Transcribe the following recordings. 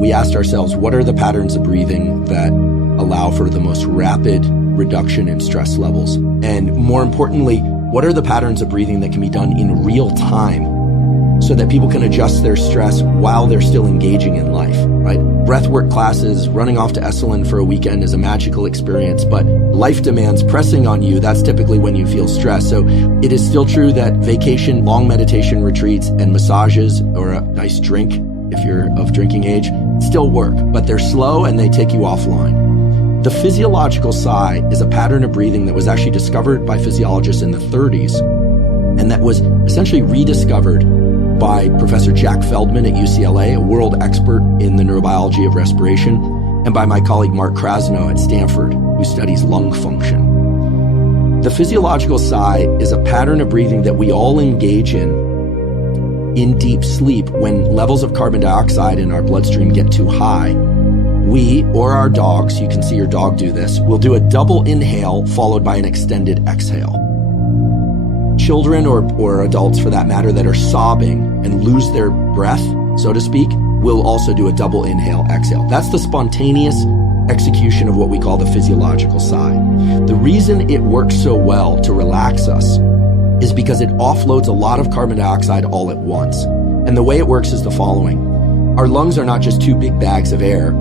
we asked ourselves, what are the patterns of breathing that allow for the most rapid reduction in stress levels? And more importantly, what are the patterns of breathing that can be done in real time so that people can adjust their stress while they're still engaging in life, right? Breathwork classes, running off to Esalen for a weekend is a magical experience, but life demands pressing on you. That's typically when you feel stress. So it is still true that vacation, long meditation retreats, and massages or a nice drink, if you're of drinking age, still work, but they're slow and they take you offline. The physiological sigh is a pattern of breathing that was actually discovered by physiologists in the 30s, and that was essentially rediscovered by Professor Jack Feldman at UCLA, a world expert in the neurobiology of respiration, and by my colleague Mark Krasno at Stanford, who studies lung function. The physiological sigh is a pattern of breathing that we all engage in deep sleep when levels of carbon dioxide in our bloodstream get too high. We, or our dogs, you can see your dog do this, will do a double inhale followed by an extended exhale. Children or adults, for that matter, that are sobbing and lose their breath, so to speak, will also do a double inhale, exhale. That's the spontaneous execution of what we call the physiological sigh. The reason it works so well to relax us is because it offloads a lot of carbon dioxide all at once. And the way it works is the following. Our lungs are not just two big bags of air.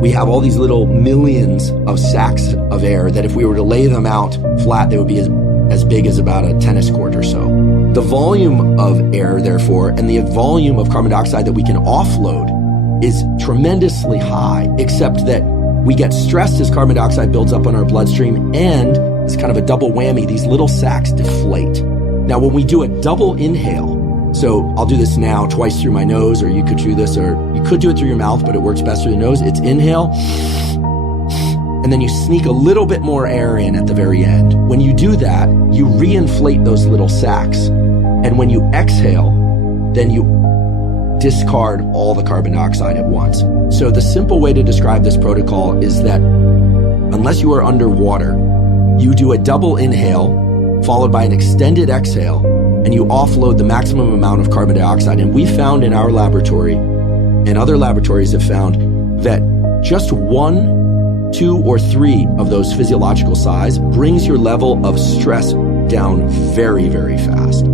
We have all these little millions of sacs of air that if we were to lay them out flat, they would be as big as about a tennis court or so. The volume of air, therefore, and the volume of carbon dioxide that we can offload is tremendously high, except that we get stressed as carbon dioxide builds up on our bloodstream, and it's kind of a double whammy, these little sacs deflate. Now, when we do a double inhale, so I'll do this now twice through my nose, or you could do this, or you could do it through your mouth, but it works best through the nose. It's inhale, and then you sneak a little bit more air in at the very end. When you do that, you reinflate those little sacs. And when you exhale, then you discard all the carbon dioxide at once. So the simple way to describe this protocol is that unless you are underwater, you do a double inhale followed by an extended exhale, and you offload the maximum amount of carbon dioxide. And we found in our laboratory, and other laboratories have found, that just 1, 2, or 3 of those physiological sighs brings your level of stress down very, very fast.